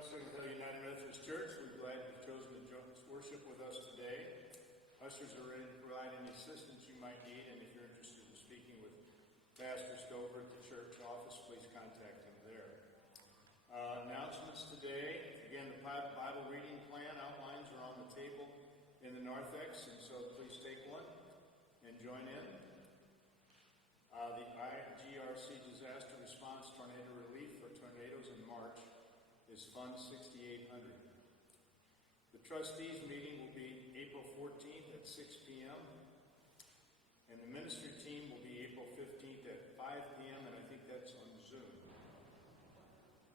Seventh Hill United Methodist Church. We're glad you've chosen to worship with us today. Ushers are ready to provide any assistance you might need, and if you're interested in speaking with Pastor Stover at the church office, please contact him there. Announcements today. Again, the Bible reading plan outlines are on the table in the narthex, and so please take one and join in. The IGRC Disaster Response Tornado Relief for Tornadoes in March is Fund 6800. The trustees meeting will be April 14th at 6 p.m. and the ministry team will be April 15th at 5 p.m. and I think that's on Zoom.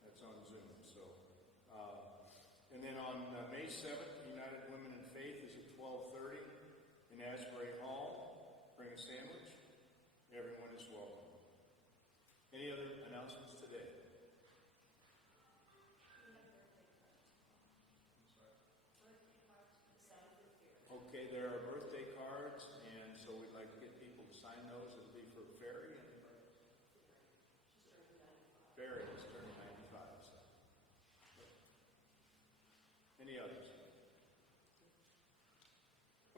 That's on Zoom. So, and then on May 7th, United Women in Faith is at 12:30 in Asbury Hall. Bring a sandwich. Everyone is welcome. Any other announcements today? Okay, there are birthday cards, and so we'd like to get people to sign those. It'll be for Ferry. Ferry is turning 95. So. Any others?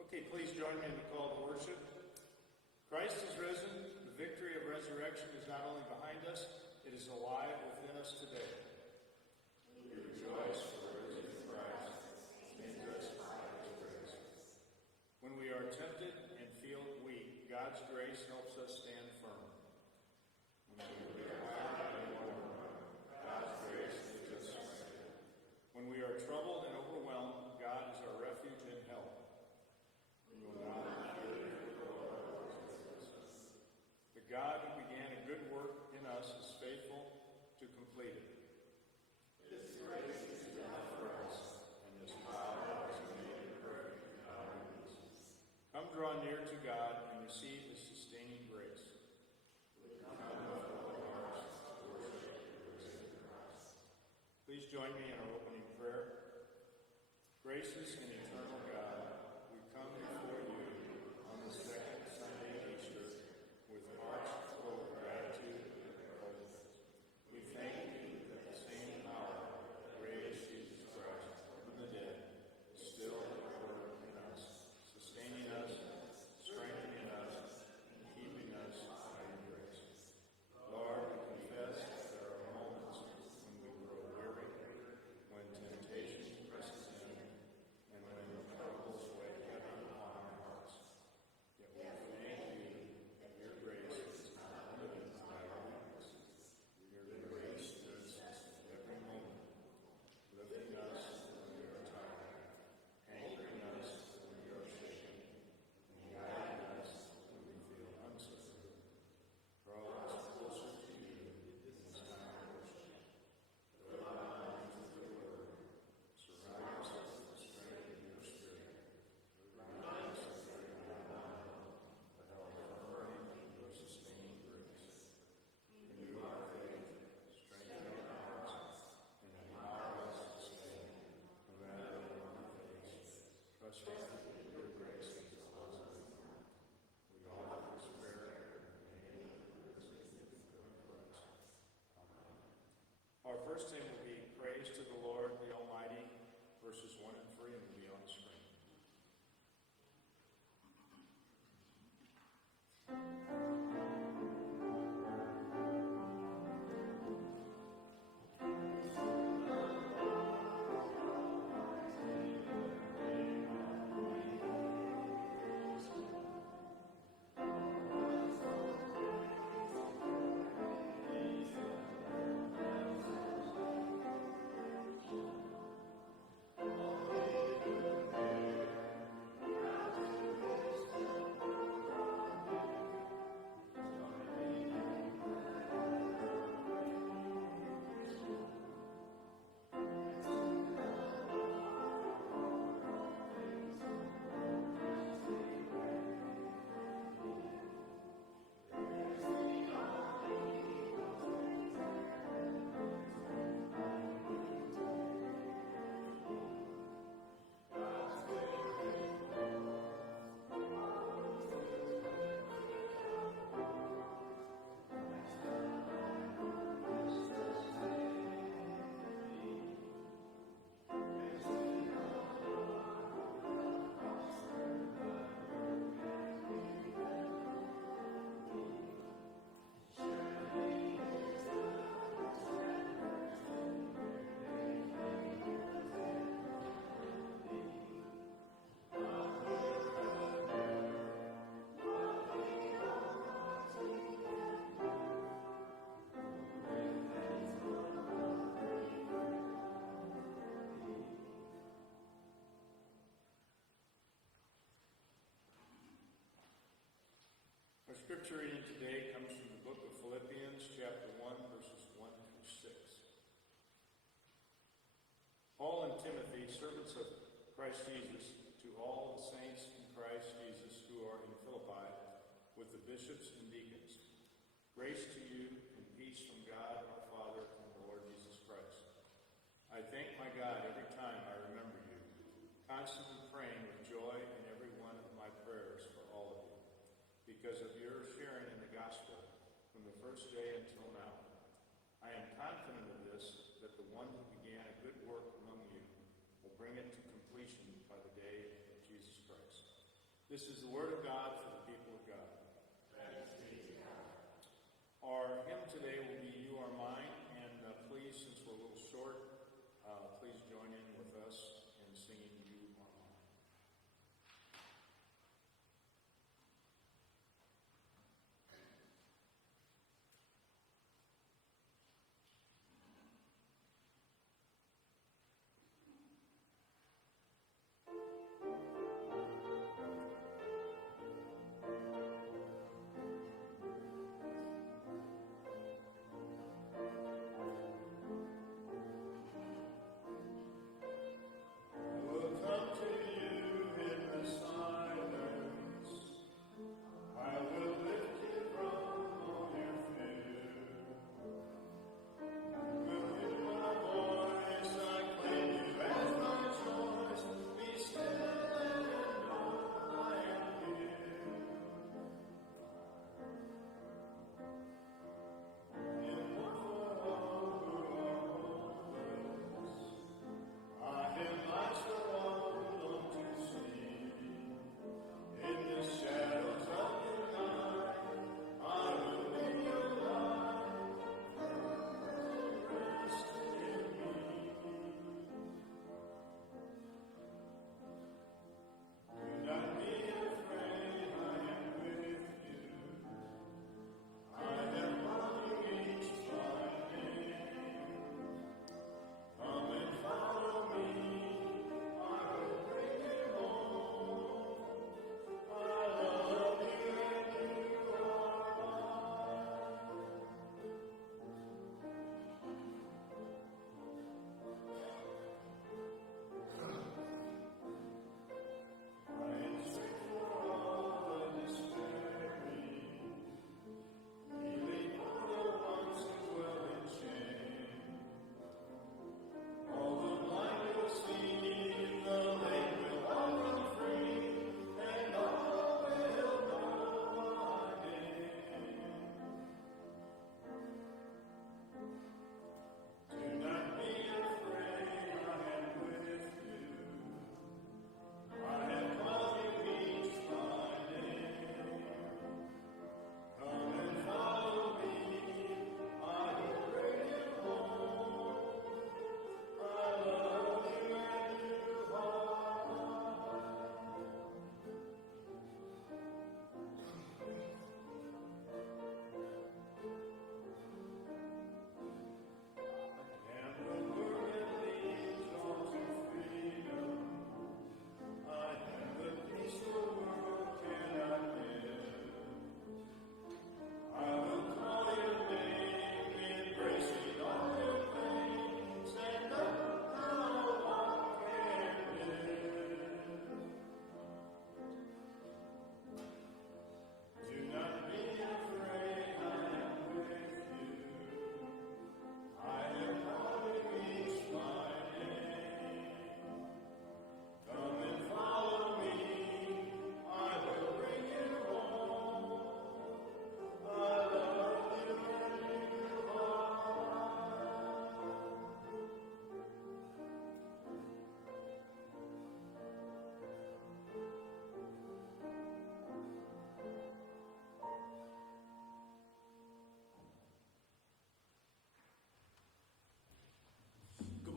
Okay, please join me in the call to worship. Christ is risen. The victory of resurrection is not only behind us, it is alive within us today. We rejoice for the risen Christ. When we are tempted and feel weak, God's grace helps us stand firm. When we are tired and overwhelmed, God's grace leads us strength. When we are troubled and overwhelmed, God is our refuge and help. We will not fear for the Lord is with us. The God who began a good work in us is faithful to complete it. His grace is enough for us, and His power is made perfect in our weakness. Come draw near to God and receive His sustaining grace. Come with all hearts to worship the risen Christ. Please join me in our opening prayer. Gracious and eternal God, we come before you on the second Sunday of Easter with hearts full of gratitude and praise. We thank you that the same power that raised Jesus Christ from the dead is still at work in us, sustaining us, strengthening us, and keeping us by your grace. Lord, we confess that there are moments when we grow weary, when temptation presses in, and when the troubles weigh heavy upon our hearts. Yet we thank you that your grace is not limited by our weaknesses. Your grace leads us every moment, lifting us when we are tired, anchoring us when we are shaken, and guiding us when we feel uncertain. Draw us closer to you in this time of worship. Fill our minds with your word. Surround us with the strength of your spirit. Remind us of your mind, the help of burning in your sustaining grace. Renew our faith, strengthen our hearts, and empower us to stay no matter what we face. Trusting that your grace is always with us. We offer this prayer in the name of the risen Christ. Amen. Our first hymn will be Praise to the Lord, the Almighty, verses 1 and 3, and will be on the screen. Scripture reading today comes from the book of Philippians, chapter 1, verses 1 through 6. Paul and Timothy, servants of Christ Jesus, to all the saints in Christ Jesus who are in Philippi, with the bishops and deacons. Grace to you and peace from God our Father and the Lord Jesus Christ. I thank my God every time I remember you, constantly praying with joy in every one of my prayers for all of you, because of your sharing in the gospel from the first day until now. I am confident of this, that the one who began a good work among you will bring it to completion by the day of Jesus Christ. This is the word of God for the people of God. Thanks be to God. Our hymn today will be You Are Mine, and please, since we're a little short, please join in with us in singing You Are Mine.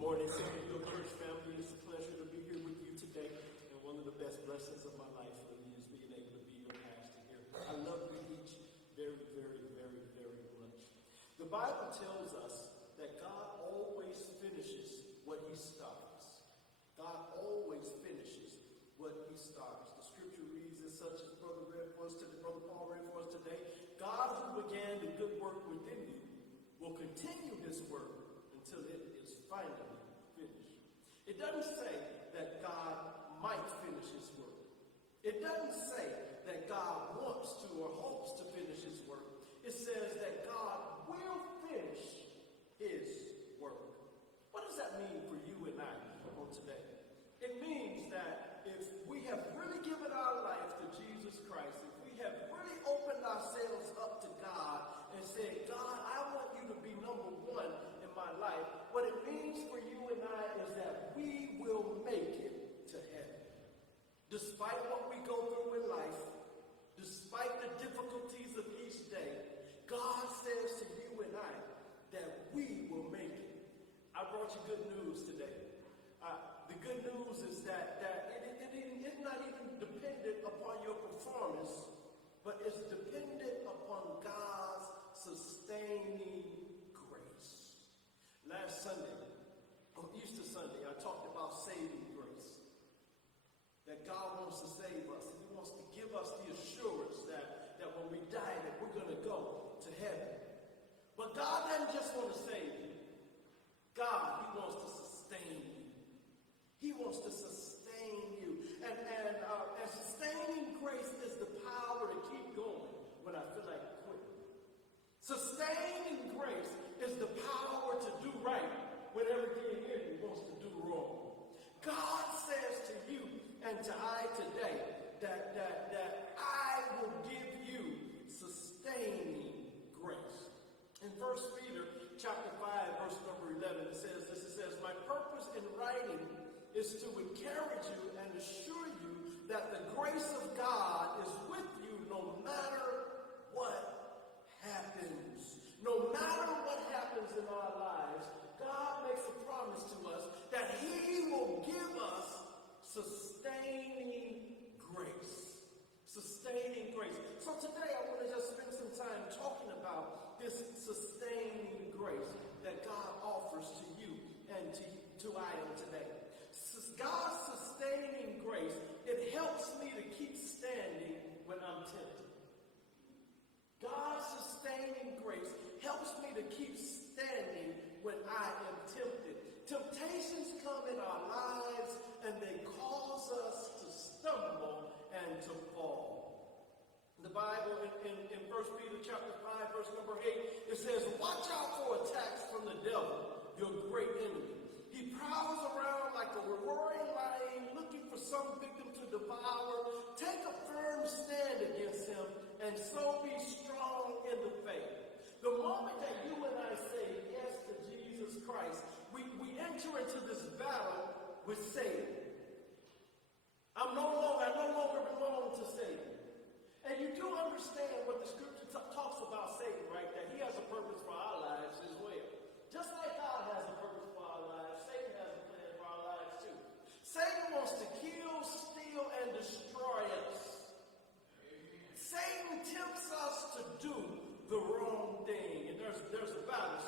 Morning, Sacred Hill Church family. It's a pleasure to be here with you today. And one of the best blessings of my life for me is being able to be your pastor here. I love you each very, very, very, very much. The Bible tells us that God always finishes what he starts. God always finishes what he starts. The scripture reads as such as Brother Paul read for us today. will continue his work until it is finally finished. It doesn't say that God might finish his work. It doesn't say that God wants to or hopes to finish his work. It says that God will finish his work. What does that mean for you and I on today? It means that if we have really given our life to Jesus Christ, if we have really opened ourselves up to God and said, God, I want you to be number one in my life, what it means for you and I is that we will make it to heaven. Despite what we go through in life, despite the difficulties of each day, God says to you and I that we will make it. I brought you good news today. The good news is that it's not even dependent upon your performance, but it's dependent upon God's sustaining grace. Last Sunday, on Easter Sunday, I talked about saving grace. That God wants to save us, and he wants to give us the assurance that when we die, that we're going to go to heaven. But God doesn't just want to save you. God, he wants to sustain you. He wants to sustain you. And sustaining grace is the power to keep going when I feel like quitting. Sustaining grace is the power to do right when everything in you wants to do wrong. God says to you and to I today that I will give you sustaining grace. In 1 Peter chapter 5, verse number 11, it says this. It says, my purpose in writing is to encourage you and assure you that the grace of God is with you no matter what happens. No matter what happens in our lives, God makes a promise to us that he will give us sustaining grace. Sustaining grace. So today I want to just spend some time talking about this sustaining grace that God offers to you and to I am today. God's sustaining grace, it helps me to keep standing when I'm tempted. God's sustaining grace helps me to keep standing when I am tempted. Temptations come in our lives and they cause us to stumble and to fall. The Bible in 1 Peter chapter 5, verse number 8, it says, watch out for attacks from the devil, your great enemy. He prowls around like a roaring lion looking for some victim to devour. Take a firm stand against him and so be strong in the faith. The moment that you and I say yes to Jesus Christ, we enter into this battle with Satan. I no longer belong to Satan. And you do understand what the scripture talks about Satan, right? That he has a purpose for our lives as well. Just like God has a purpose for our lives, Satan has a plan for our lives too. Satan wants to kill, steal, and destroy us. Satan tempts us to do the wrong thing. And there's a battle.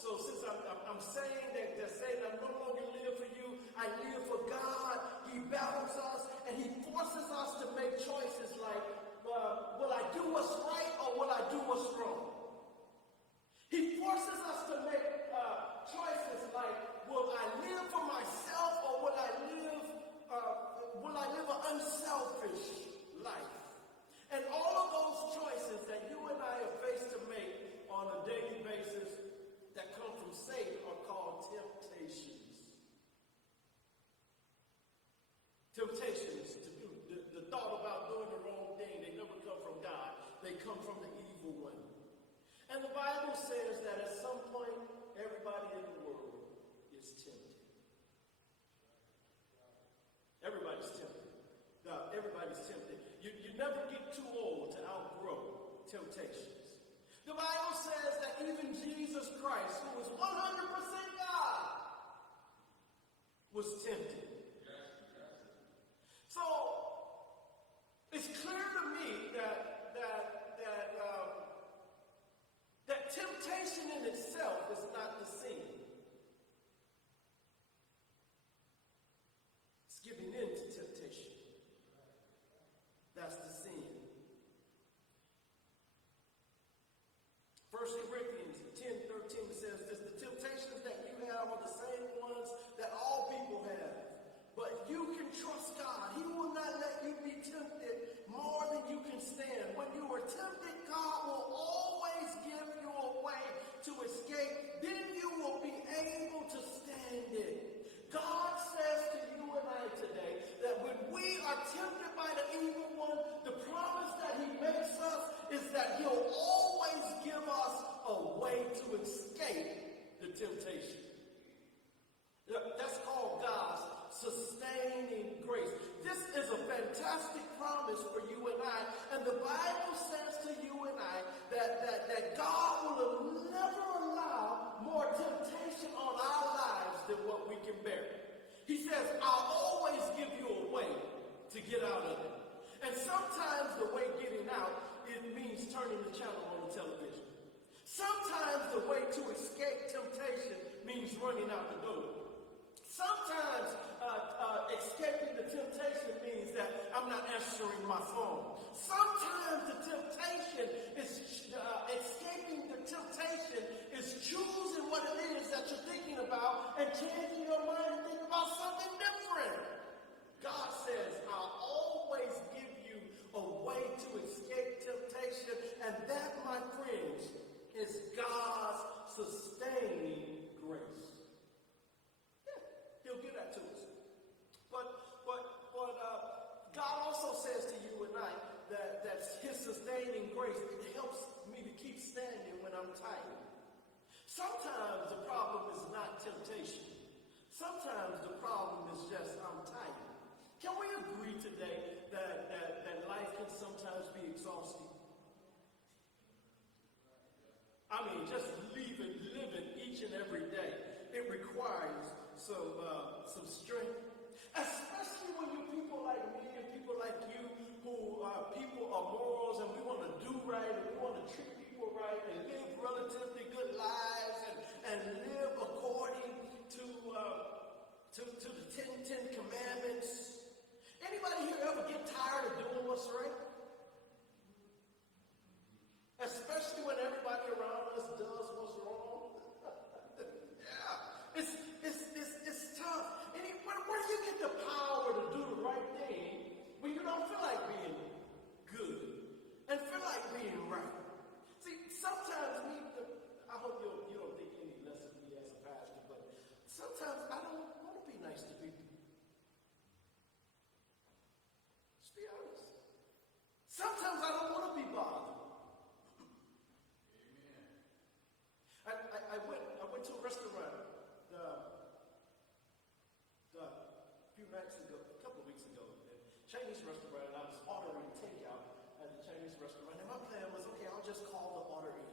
So since I'm saying that Satan, I no longer live for you, I live for God. He battles us and he forces us to make choices like, will I do what's right or will I do what's wrong? He forces us to make choices like, will I live for myself or will I live an unselfish life? And all of those choices that you and I are faced to make on a daily basis that come from Satan are called temptations. Temptations to do the thought about doing the wrong thing, they never come from God. They come from the evil one. And the Bible says that at some point, everybody in the world is tempted. Everybody's tempted. Everybody's tempted. You never get too old to outgrow temptations. The Bible says that even Jesus Christ, who was 100% God, was tempted. So, it's clear to me that temptation in itself is not the sin. It's giving in to temptation. That's the sin. 1 Corinthians 10:13 stand. When you are tempted, God will always give you a way to escape. Then you will be able to stand it. God says to you and I today that when we are tempted by the evil one, the promise that he makes us is that he'll always give us a way to escape the temptation. That's called God's sustaining grace. This is a fantastic promise for you and I. And the Bible says to you and I that God will never allow more temptation on our lives than what we can bear. He says, I'll always give you a way to get out of it. And sometimes the way getting out, it means turning the channel on the television. Sometimes the way to escape temptation means running out the door. Sometimes escaping the temptation means that I'm not answering my phone. Sometimes the temptation is escaping the temptation is choosing what it is that you're thinking about and changing your mind and think about something different. God says, I'll always give you a way to escape temptation, and that, my friends, is God's sustaining grace. He'll give that to us. But God also says to you and I that his sustaining grace, it helps me to keep standing when I'm tired. Sometimes the problem is not temptation. Sometimes the problem is just I'm tired. Can we agree today that life can sometimes be exhausting? I mean, just living each and every day, it requires some strength. Especially when you're people like me and people like you who are people of morals and we want to do right and we want to treat people right and live relatively good lives and live according to the 10 commandments. Anybody here ever get tired of doing what's right? Especially when everybody around us does what's wrong. Yeah, it's tough. And where do you get the power to do the right thing when you don't feel like being good and feel like being right? See, sometimes I hope you don't think any less of me as a pastor, but sometimes I don't want to be nice to people. Just be honest. Sometimes I don't want to be bothered. I went to a restaurant a couple of weeks ago, a Chinese restaurant, and I was ordering takeout at the Chinese restaurant, and my plan was, okay, I'll just call the order in.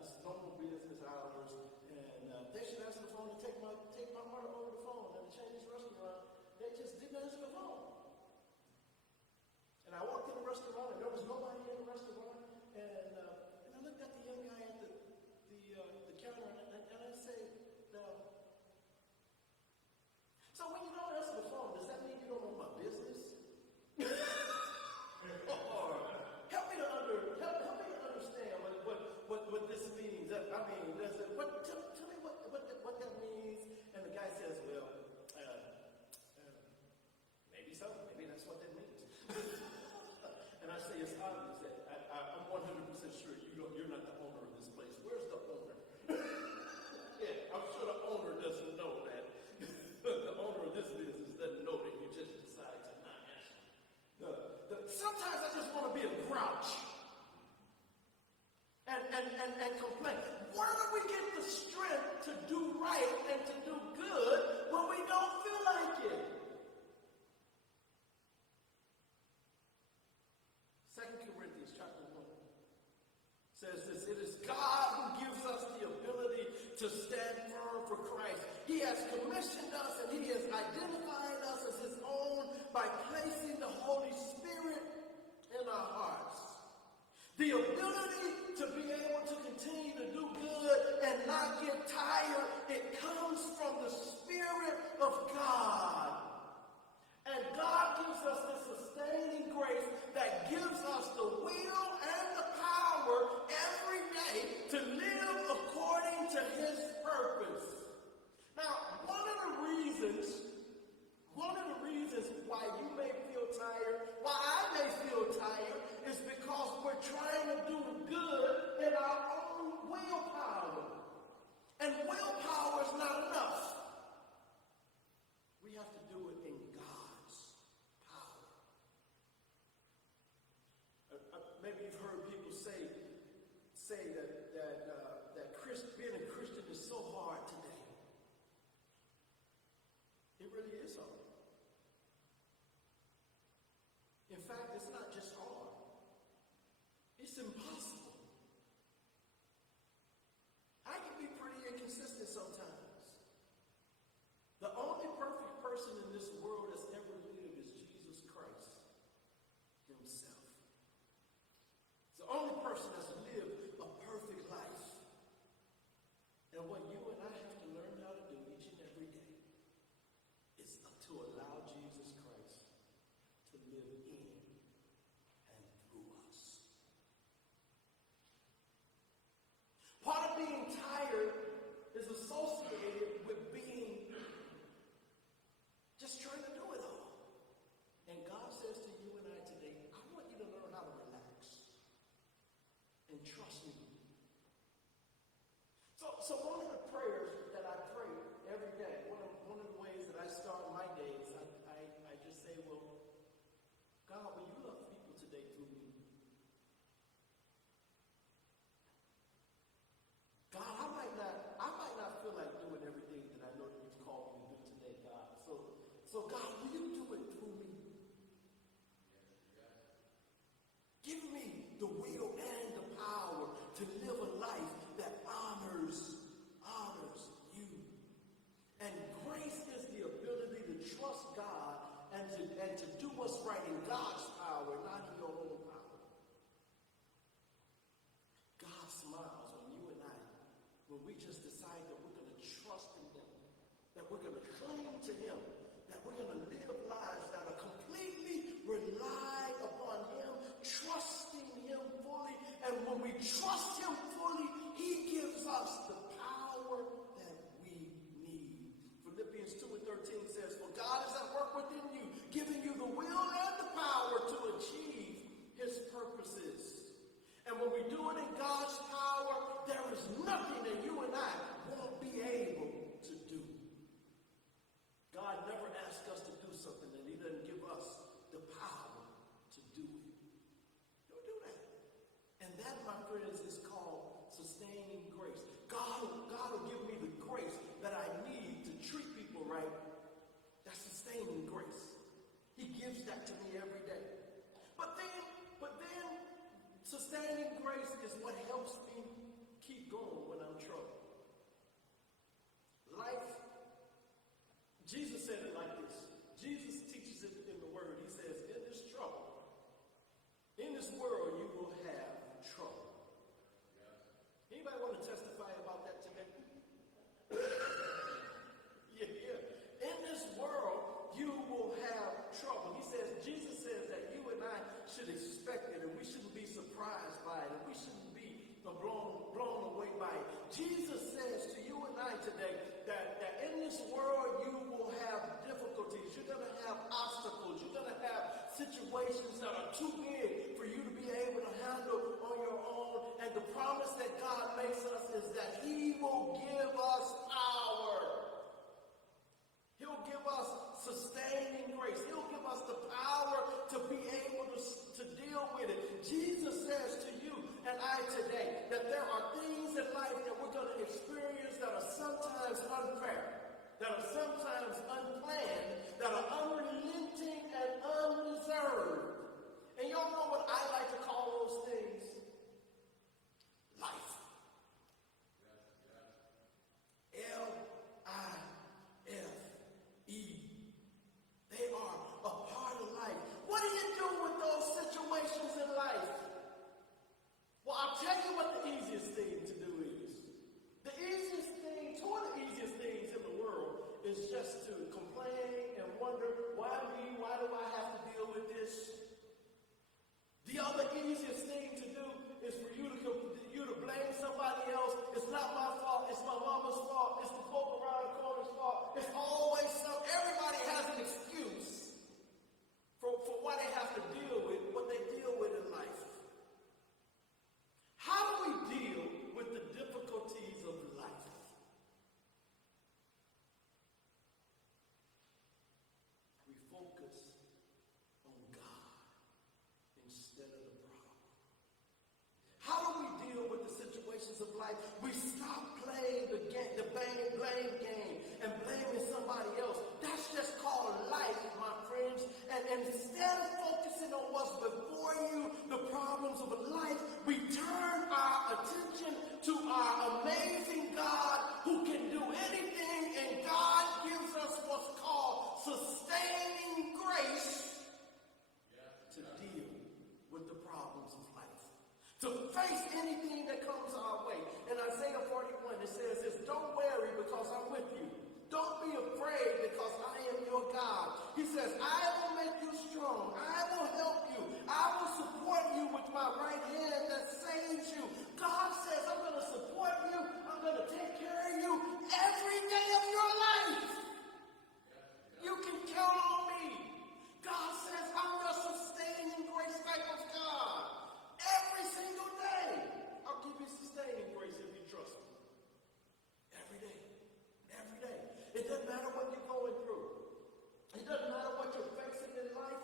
This is normal business hours, and they should answer the phone and take my order over the phone. At the Chinese restaurant, they just didn't answer the phone. And I walked in the restaurant, and there was nobody in the restaurant, and I looked at the young guy at the counter, and I said, so when you don't answer the phone, does that mean you don't know my business? Or help me to understand what this means. Tell me what that means. And the guy says, well, maybe so. Maybe that's what that means. And I say, it's obvious that I'm 100% sure you're not the owner of this place. Where's the owner? Yeah, I'm sure the owner doesn't know that. The owner of this business doesn't know that you just decided to not answer. Sometimes I just want to be a grouch and complain. Where do we get the strength to do right and to do good when we don't feel like it? 2 Corinthians chapter 1 says this, it is God who gives us the ability to stand firm for Christ. He has commissioned us and he has identified us as his own by placing the Holy Spirit in our hearts. The ability to be able to continue to do good and not get tired, it comes from the Spirit of God. And God gives us this sustaining grace that gives us the will and the power every day to live according to his purpose. Now, one of the reasons why you may feel tired, why I may feel tired, is so hard today. It really is hard. In fact, it's not just hard. It's impossible. I can be pretty inconsistent sometimes. The only perfect person in this world that's ever lived is Jesus Christ himself. It's the only person that's lived a perfect life. And what you and I have to learn how to do each and every day is to allow Jesus Christ to live in and through us. Part of being tired is associated with being just trying to do it all. And God says to you and I today, I want you to learn how to relax and trust me. So one of the prayers that I pray every day, one of the ways that I start my days, I just say, well, God, will you love people today through me? God, I might not feel like doing everything that I know that you've called me to do today, God. So God, will you do it through me? Give me the will and the power to live a life that honors you. And grace is the ability to trust God and to do what's right in God's power, not in your own power. God smiles on you and I when we just decide that we're going to trust in Him, that we're going to cling to Him, that we're going to live lives that are completely rely upon Him, trusting Him fully. And when we trust Him fully, He gives us the power that we need. Philippians 2:13 says, for God is at work within you, giving you the will and the power to achieve His purposes. And when we do it in God's power, there is nothing that you and I won't be able to do. God never asks us to do something that He doesn't give us the power to do it. He'll do that. And that, my friends, is called sustaining grace. God will give me the grace that I need to treat people right. That's sustaining grace. He gives that to me every day. But then sustaining grace is what helps me keep going when I'm troubled. Life, Jesus said it like this. Jesus teaches it in the Word. He says, in this trouble, in this world, you will have trouble. Anybody want to testify about that today? Yeah. In this world, you will have trouble. Jesus says that you and I should expect it, and we shouldn't be surprised by it, and we shouldn't be blown away by it. Jesus says to you and I today that in this world you will have difficulties. You're going to have obstacles. You're going to have situations that are too big for you to be able to handle on your own. And the promise that God makes us is that He will give us power. He'll give us sustaining grace. He'll give us the power to be able to deal with it. Jesus says to you and I today that there are things in life that we're going to experience that are sometimes unfair, that are sometimes unplanned, that are unrelenting and undeserved. And y'all know what I like to call those things? Life. L-I-F-E. They are a part of life. What do you do with those situations in life? Well, I'll tell you what the easiest thing to do is. The easiest thing, two of the easiest things in the world is just to complain and wonder, why me? Why do I have to deal with this? The other easiest thing to do is for you to blame somebody else. It's not my fault. It's my mama's fault. It's the folk around the corner's fault. It's always everybody has an excuse for why they have to deal with what they deal with in life. How do we deal with the difficulties of life? We focus on God instead of the problem. How do we deal with the situations of life? We stop playing blame game and blaming somebody else. That's just called life, my friends. And instead of focusing on what's before you, the problems of life, we turn our attention to our amazing God who can do anything, and God gives us what's called sustaining grace to deal with the problems of life, to face anything that comes our way. In Isaiah 41, it says this: don't worry because I'm with you. Don't be afraid because I am your God. He says, I will make you strong. I will help you. I will support you with my right hand that saves you. God says, I'm going to support you. I'm going to take care of you every day of your life. You can count on me. God says, I'm your sustaining grace type of God. Every single day, I'll give you sustaining grace if you trust me. Every day. Every day. It doesn't matter what you're going through. It doesn't matter what you're facing in life.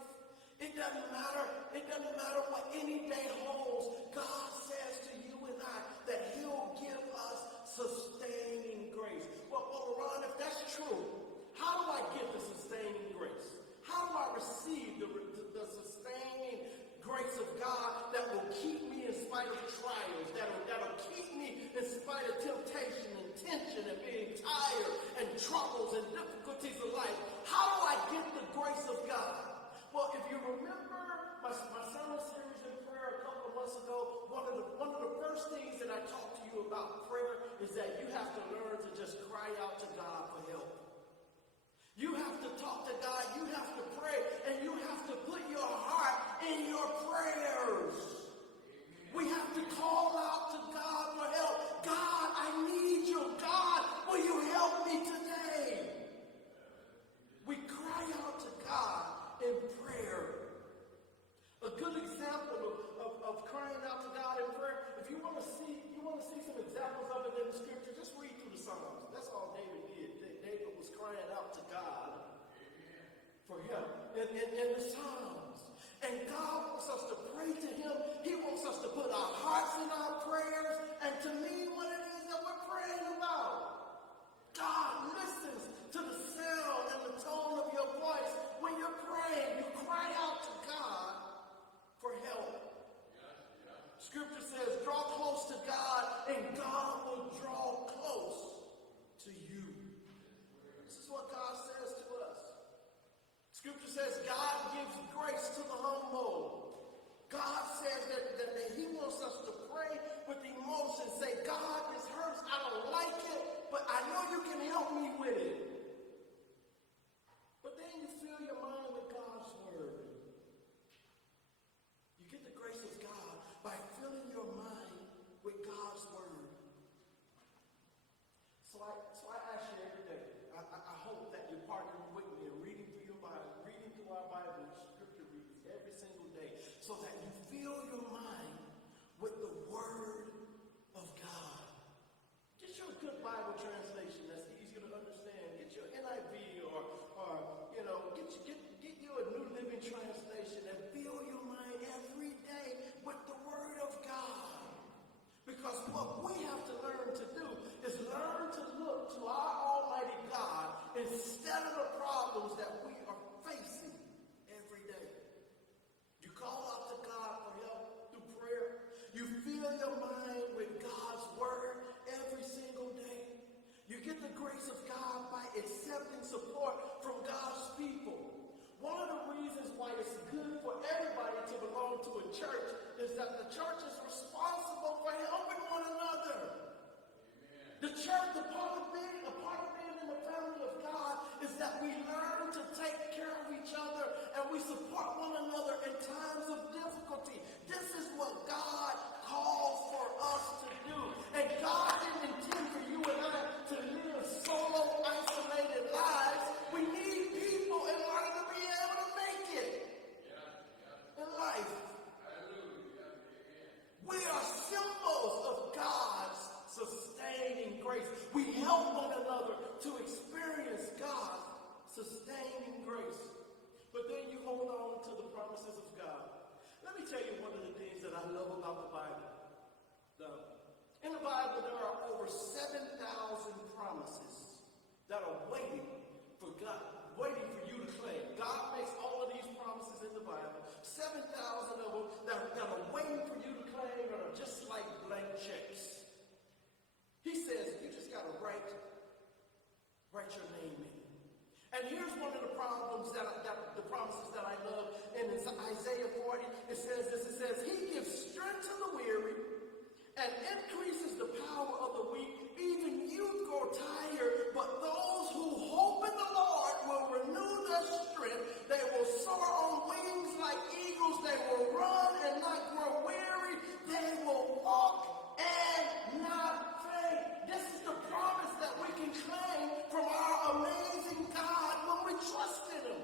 It doesn't matter. It doesn't matter what any day holds. God says to you and I that he'll give us sustaining grace. Well, Ron, if that's true, how do I get the sustaining grace? How do I receive the sustaining grace of God that will keep me in spite of trials, that'll keep me in spite of temptation and tension and being tired and troubles and difficulties of life? How do I get the grace of God? Well, if you remember my sermon series in prayer a couple of months ago, one of the first things that I talked to you about prayer is that you have to learn to just cry out to God for help. You have to talk to God, you have to pray, and you have to put your heart in your prayers. We have to call out to God for help. God, I need you. God, will you help me today? We cry out to God in prayer. A good example of crying out to God in prayer, if you want to see some examples of it in the scripture, just read through the Psalms. That's all David did. David was crying out to God for help in the Psalms. And God wants us to pray to him. He wants us to put our hearts in our prayers and to mean what it is that we're praying about. God listens to the sound and the tone of your voice. When you're praying, you cry out to God for help. Scripture says, draw close to God and God will draw close to you. This is what God says to us. Scripture says God gives grace to the humble. God says that he wants us to pray with emotion. Say, God, this hurts. I don't like it, but I know you can help me with it. But then you fill your mind with God's word. You get the grace of God by filling your mind with God's word. So I ask you every day, I hope that you're partnering with me in reading through your Bible, reading through our Bible, scripture readings every single day, so that you fill your mind with the word of God. Get your good Bible translation that's easy to understand. Get your NIV or get you a New Living Translation and fill your mind every day with the word of God. Because what we have to learn to do is learn to look to our Almighty God instead of the problems that we are facing every day. You call out to God for help through prayer. You fill your mind with God's word every single day. You get the grace of God by accepting support from God's people. One of the reasons why it's good for everybody to belong to a church is that the church is responsible for helping one another. Amen. The church, the part of being in the family of God is that we learn to take care of each other and we support one another in times of difficulty. This is what God calls for us to do. And God didn't intend for you and I to live solo, isolated lives. We need people in order to be able to make it in life. We are symbols of God's sustaining grace. We help one another to experience God's sustaining grace. But then you hold on to the promises of God. Let me tell you one of the things that I love about the Bible. In the Bible, there are over 7,000 the promises that I love. And in Isaiah 40, it says this. It says, he gives strength to the weary and increases the power of the weak. Even youth grow tired, but those who hope in the Lord will renew their strength. They will soar on wings like eagles. They will run and not grow weary. They will walk and not faint. This is the promise that we can claim from our amazing God when we trust in him.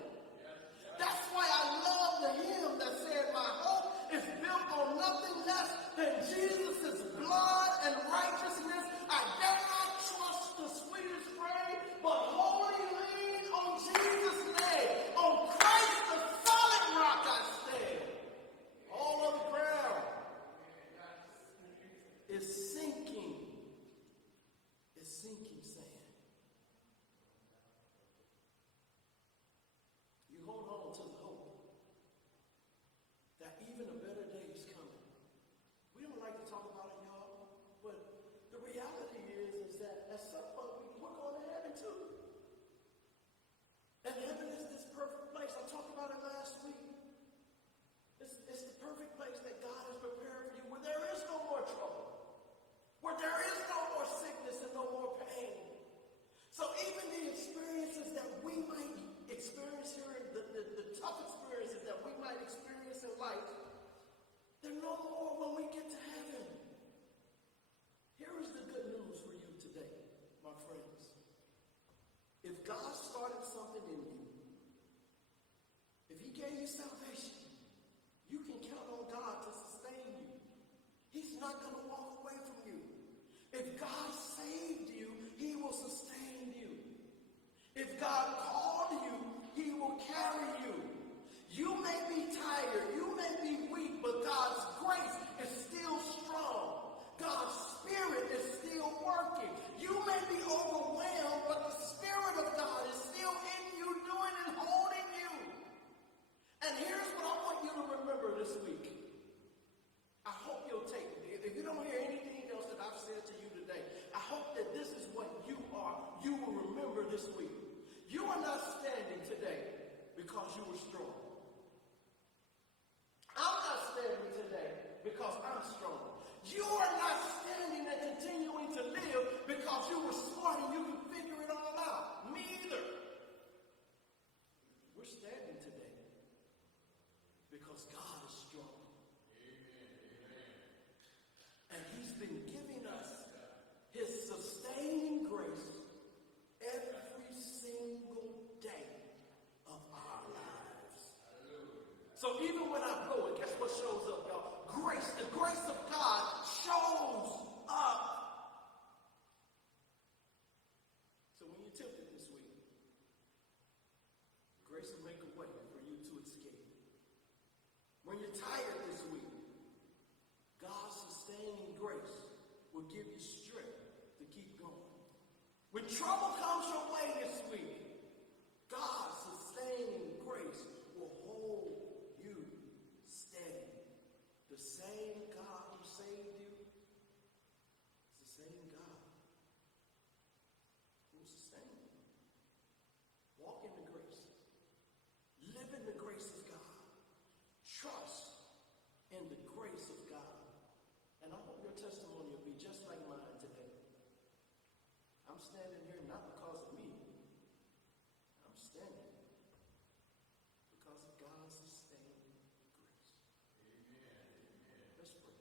That's why I love the hymn that said, my hope is built on nothing less than Jesus' blood and righteousness. I dare not trust the sweetest frame, but wholly lean on Jesus' name. On Christ, the solid rock I stand. All of the ground is sinking. Is sinking sand. You hold on to the hope that even a better day is coming. We don't like to talk about it, y'all, but the reality is that at some point we're going to heaven too. And heaven is this perfect place. I talked about it last week. It's the perfect place that God has prepared for you, where there is no more trouble, where there is no more sickness and no more pain. So even the experiences that we might experience here, the tough experiences that we might experience in life, they're no more when we get to heaven. Here is the good news for you today, my friends. If God started something in you, if he gave you salvation, you can count on God to sustain you. He's not going to walk away from you. If God saved you, he will sustain you. If God called you, he will carry you. You may be tired, you may be weak, but God's grace is still strong. God's Spirit is still working. You may be overwhelmed, but the Spirit of God is still in you, doing and holding you. And here's what I want you to remember this week. I hope you'll take it. If you don't hear anything else that I've said to you today, I hope that this is what you are. You will remember this week. You are not standing today because you were strong. I'm not standing today because I'm strong. You are not standing and continuing to live because you were smart and you can figure it all out. Me either. We're standing today because God is strong. And he's been giving us his sustaining grace every single day of our lives. So even when I blow it, guess what shows up, y'all? Grace. The grace of God shows up. So when you're tempted this week, grace will make a way for you to escape. When you're tired this week, God's sustaining grace will give you strength to keep going. When trouble comes your way this week, God's sustaining grace will hold you steady. The same God who saved you is the same God who will sustain you. Walk in the grace. Live in the grace of God. Trust in the grace of God. And I hope your testimony will be just like mine today. I'm standing here not because of me. I'm standing because of God's sustaining grace. Amen. Let's pray.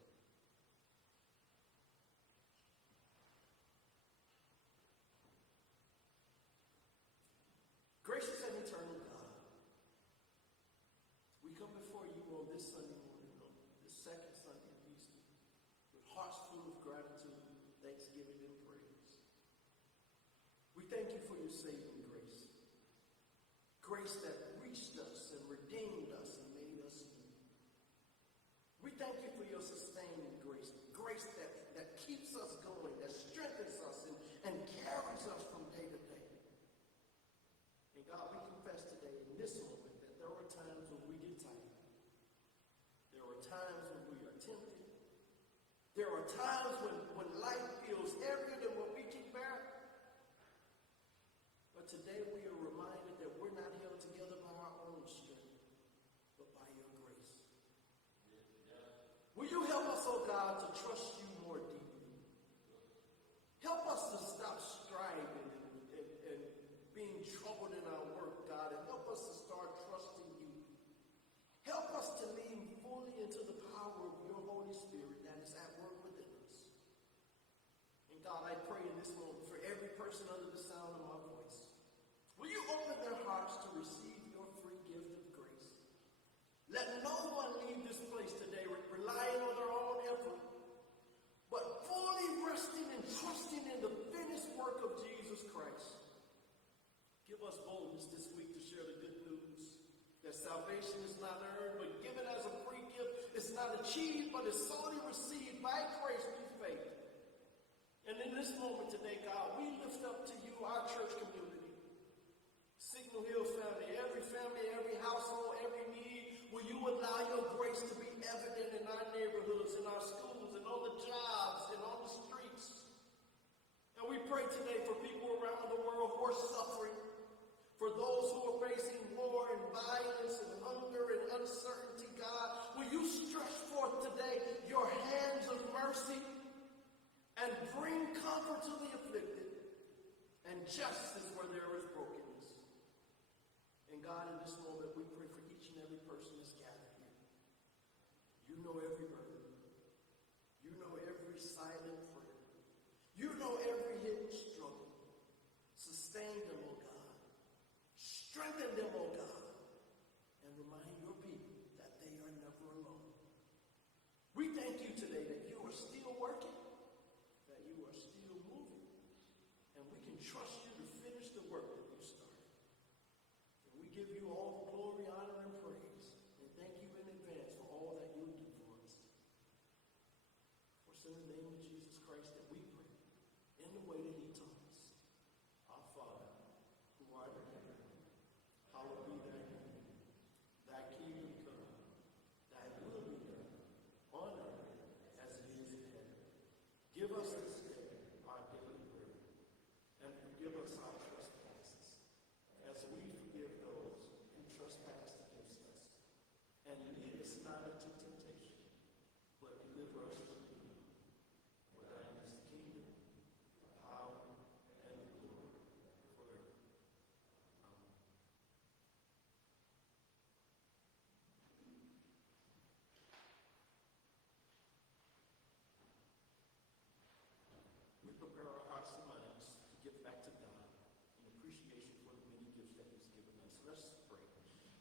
Gracious and eternal God, we come before you on this Sunday morning, on this second Sunday of Easter, with hearts full of gratitude, thanksgiving, and praise. We thank you for your saving grace. Grace that reached us and redeemed us and made us new. We thank you for your sustaining grace. Grace that keeps us going, that strengthens us and carries us from day to day. And God, we confess today in this moment that there are times when we get tired. There are times when we are tempted. There are times when life feels heavier than what we can bear. But today we are reminded that we're not held trust you more deeply. Help us to stop striving and being troubled in our work, God, and help us to start trusting you. Help us to lean fully into the power of your Holy Spirit that is at work within us. And God, I pray in this moment for every person under the sound of my voice. Will you open their hearts to receive your free gift of grace? Let no one leave this place today relying on their own effort, but fully resting and trusting in the finished work of Jesus Christ. Give us boldness this week to share the good news that salvation is not earned, but given as a free gift. It's not achieved, but it's solely received by grace through faith. And in this moment today, God, we lift up to you our church community. Signal Hill family, every household, every need. Will you allow your grace to be evident in our neighborhoods, in our schools, and on the jobs, and on the streets? And we pray today for people around the world who are suffering, for those who are facing war and violence and hunger and uncertainty, God. Will you stretch forth today your hands of mercy and bring comfort to the afflicted and justice where there is brokenness? And God, in this moment, we pray for each and every person that's gathered here. You know every burden. You know every silent prayer. You know every hidden struggle. Sustain them, oh God. Strengthen them, oh God. And remind your people that they are never alone. We thank you today that you are still working, that you are still moving, and we can trust you to finish the work that you started. And we give you all the glory, honor, and praise, and thank you in advance for all that you do for us. For it's in the name of Jesus Christ that we pray, in the way that he taught us. Our Father, who art in heaven, hallowed be thy name. Thy kingdom come, thy will be done, on earth as it is in heaven. Give us this day our daily bread, and forgive us our trespasses, as we forgive those who trespass against us. And lead us not into temptation, but deliver us from evil. For thine is the kingdom, the power, and the glory, forever. Amen. We prepare our hearts and minds to give back to God in appreciation for the many gifts that he's given us. Let's pray.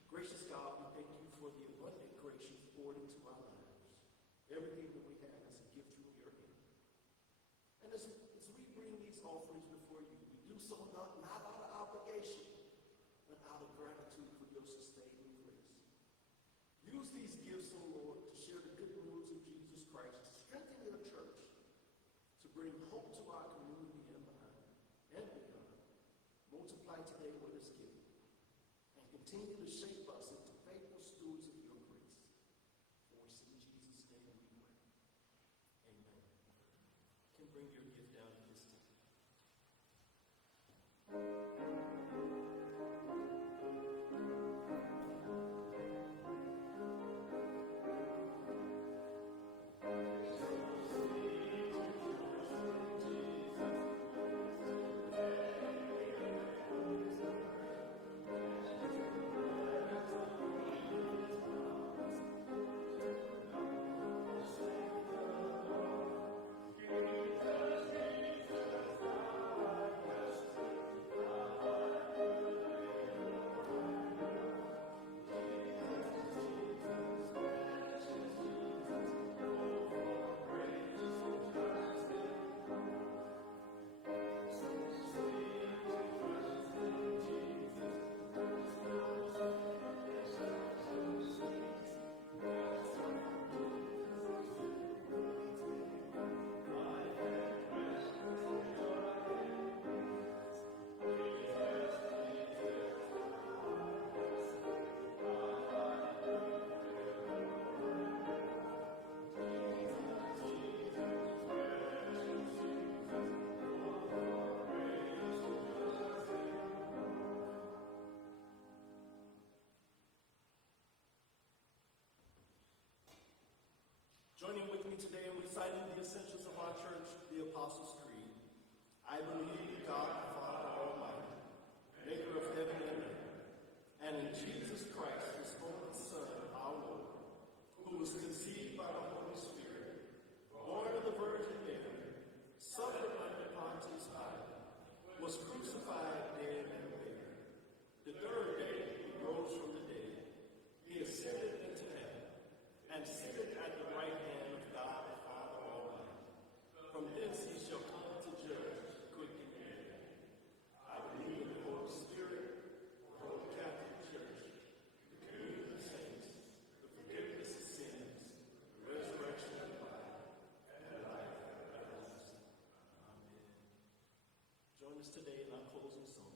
Gracious God, we thank you for the abundant grace you've poured into our lives. Everything that we have is a gift from your hand. And as we bring these offerings before you, we do so not out of obligation, but out of gratitude for your sustaining grace. Use these gifts, O Lord, to share the good news of Jesus Christ, to strengthen your church, to bring hope to our community and beyond. Multiply today what is given, and continue to shape us into faithful stewards of your grace. For it's in Jesus' name we pray. Amen. You can bring your gift down at this time. I believe in God the Father Almighty, maker of heaven and earth, and in Jesus Christ, his only Son, our Lord, who was conceived by the Holy Spirit, born of the Virgin Mary, suffered under Pontius Pilate, was crucified, dead, and buried. The third day he rose from the dead. He ascended into heaven, and sitteth at the right hand of God the Father Almighty. From thence he shall come to judge the quick and the dead. I believe in the Holy Spirit, the Holy Catholic Church, the communion of saints, the forgiveness of sins, the resurrection of the body, and the life everlasting. Amen. Join us today in our closing song.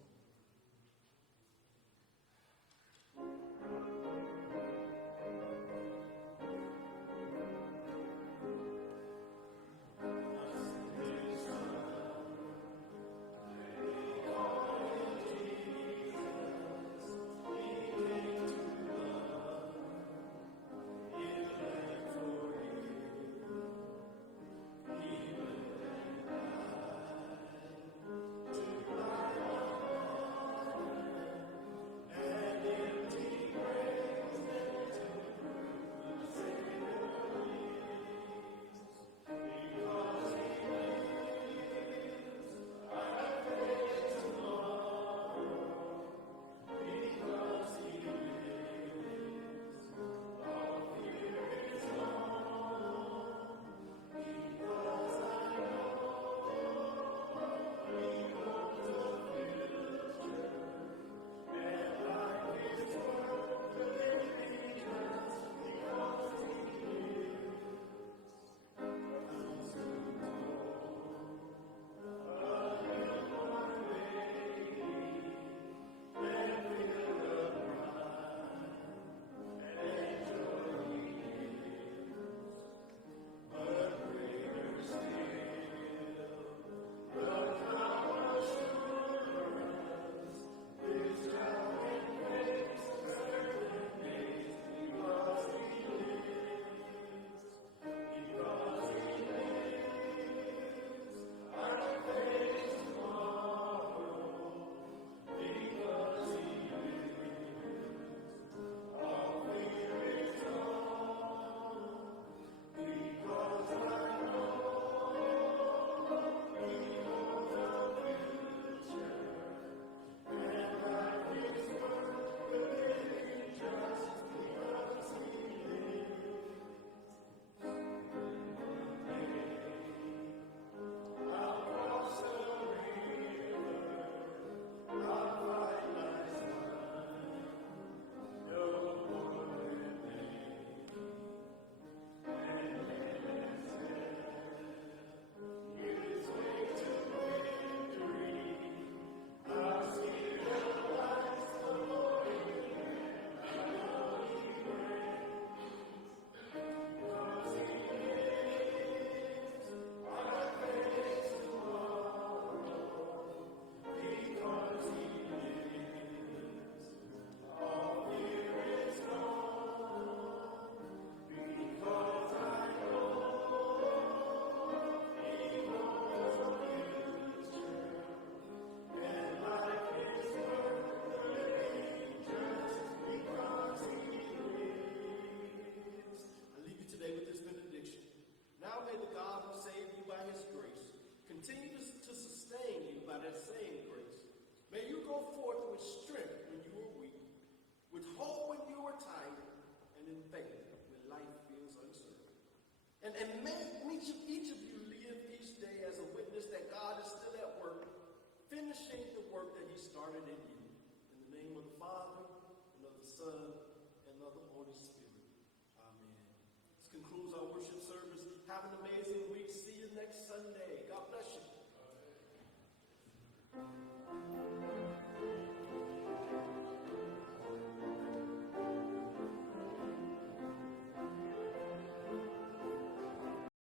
And may each of you live each day as a witness that God is still at work, finishing the work that he started in you. In the name of the Father, and of the Son, and of the Holy Spirit. Amen. This concludes our worship service. Have an amazing